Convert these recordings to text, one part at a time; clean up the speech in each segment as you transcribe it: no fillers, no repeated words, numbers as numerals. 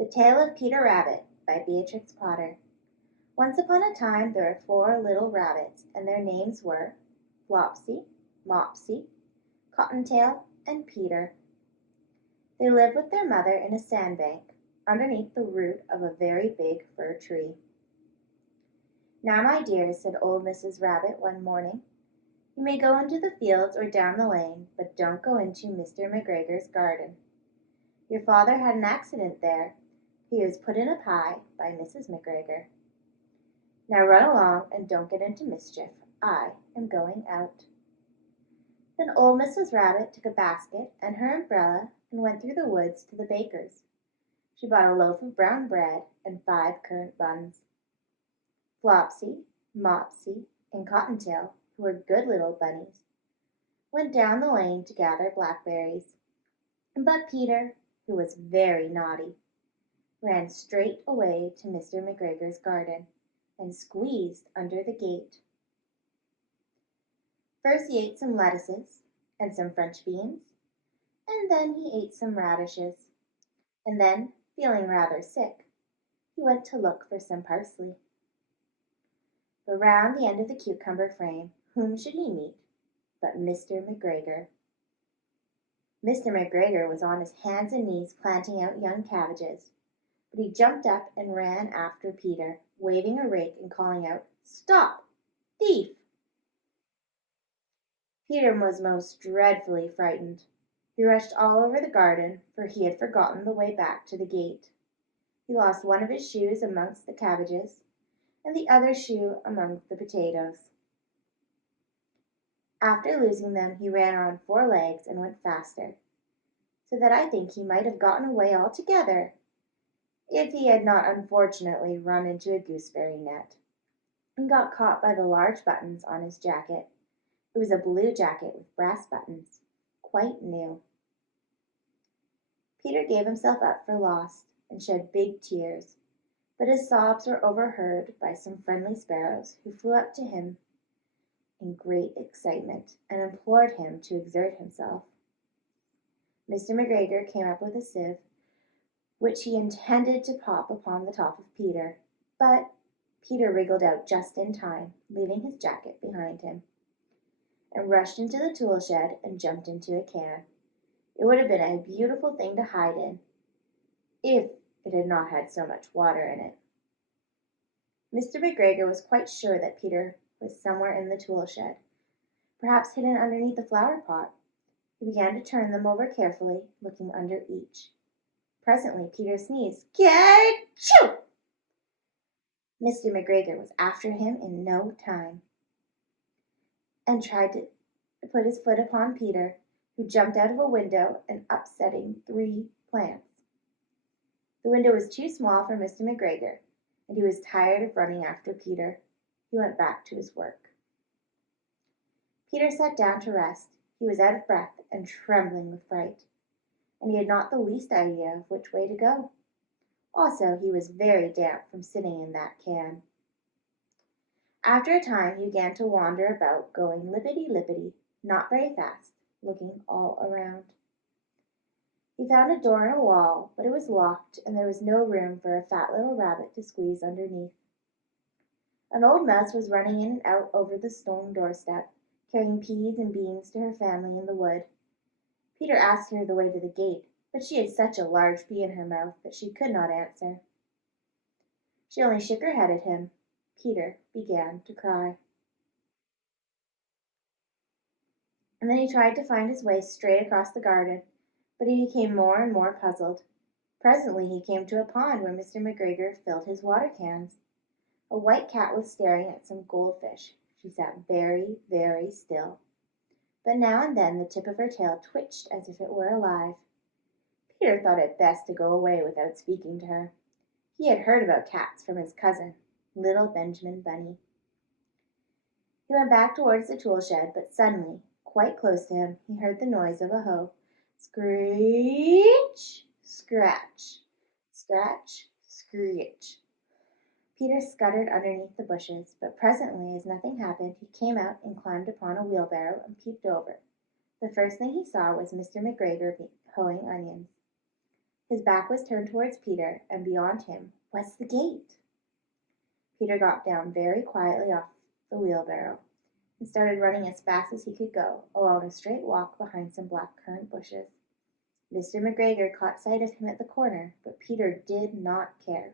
The Tale of Peter Rabbit by Beatrix Potter. Once upon a time there were 4 little rabbits, and their names were Flopsy, Mopsy, Cottontail, and Peter. They lived with their mother in a sandbank, underneath the root of a very big fir tree. "Now, my dears," said old Mrs. Rabbit one morning, "you may go into the fields or down the lane, but don't go into Mr. McGregor's garden. Your father had an accident there. He was put in a pie by Mrs. McGregor. Now run along and don't get into mischief. I am going out." Then old Mrs. Rabbit took a basket and her umbrella and went through the woods to the baker's. She bought a loaf of brown bread and 5 currant buns. Flopsy, Mopsy, and Cottontail, who were good little bunnies, went down the lane to gather blackberries. But Peter, who was very naughty, ran straight away to Mr. McGregor's garden and squeezed under the gate. First he ate some lettuces and some French beans, and then he ate some radishes, and then, feeling rather sick, he went to look for some parsley. But round the end of the cucumber frame, whom should he meet but Mr. McGregor. Mr. McGregor was on his hands and knees planting out young cabbages, but he jumped up and ran after Peter, waving a rake and calling out, "Stop! Thief!" Peter was most dreadfully frightened. He rushed all over the garden, for he had forgotten the way back to the gate. He lost one of his shoes amongst the cabbages, and the other shoe among the potatoes. After losing them, he ran on 4 legs and went faster, so that I think he might have gotten away altogether, if he had not unfortunately run into a gooseberry net, and got caught by the large buttons on his jacket. It was a blue jacket with brass buttons, quite new. Peter gave himself up for lost, and shed big tears, but his sobs were overheard by some friendly sparrows, who flew up to him in great excitement, and implored him to exert himself. Mr. McGregor came up with a sieve, which he intended to pop upon the top of Peter, but Peter wriggled out just in time, leaving his jacket behind him, and rushed into the tool shed and jumped into a can. It would have been a beautiful thing to hide in, if it had not had so much water in it. Mr. McGregor was quite sure that Peter was somewhere in the tool shed, perhaps hidden underneath the flower pot. He began to turn them over carefully, looking under each. Presently Peter sneezed, "Ker-choo!" Mr. McGregor was after him in no time, and tried to put his foot upon Peter, who jumped out of a window and upsetting 3 plants. The window was too small for Mr. McGregor, and he was tired of running after Peter. He went back to his work. Peter sat down to rest. He was out of breath and trembling with fright, and he had not the least idea of which way to go. Also, he was very damp from sitting in that can. After a time he began to wander about, going lippity-lippity, not very fast, looking all around. He found a door in a wall, but it was locked, and there was no room for a fat little rabbit to squeeze underneath. An old mouse was running in and out over the stone doorstep, carrying peas and beans to her family in the wood. Peter asked her the way to the gate, but she had such a large pea in her mouth that she could not answer. She only shook her head at him. Peter began to cry. And then he tried to find his way straight across the garden, but he became more and more puzzled. Presently he came to a pond where Mr. McGregor filled his water cans. A white cat was staring at some goldfish. She sat very, very still, but now and then the tip of her tail twitched as if it were alive. Peter thought it best to go away without speaking to her. He had heard about cats from his cousin, little Benjamin Bunny. He went back towards the tool shed, but suddenly, quite close to him, he heard the noise of a hoe. Screech, scratch, scratch, screech. Peter scuttered underneath the bushes, but presently, as nothing happened, he came out and climbed upon a wheelbarrow and peeped over. The first thing he saw was Mr. McGregor hoeing onions. His back was turned towards Peter, and beyond him was the gate. Peter got down very quietly off the wheelbarrow and started running as fast as he could go, along a straight walk behind some black currant bushes. Mr. McGregor caught sight of him at the corner, but Peter did not care.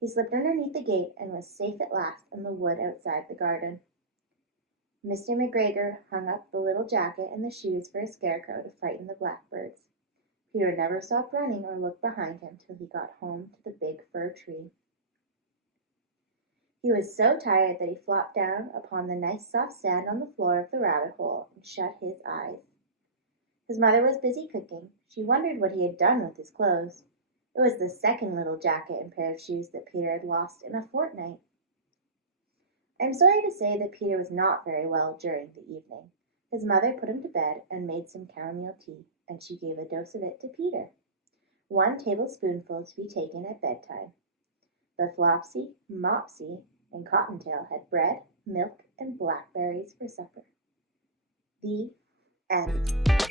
He slipped underneath the gate and was safe at last in the wood outside the garden. Mr. McGregor hung up the little jacket and the shoes for a scarecrow to frighten the blackbirds. Peter never stopped running or looked behind him till he got home to the big fir tree. He was so tired that he flopped down upon the nice soft sand on the floor of the rabbit hole and shut his eyes. His mother was busy cooking. She wondered what he had done with his clothes. It was the second little jacket and pair of shoes that Peter had lost in a fortnight. I am sorry to say that Peter was not very well during the evening. His mother put him to bed and made some chamomile tea, and she gave a dose of it to Peter. 1 tablespoonful to be taken at bedtime. But Flopsy, Mopsy, and Cottontail had bread, milk, and blackberries for supper. The end.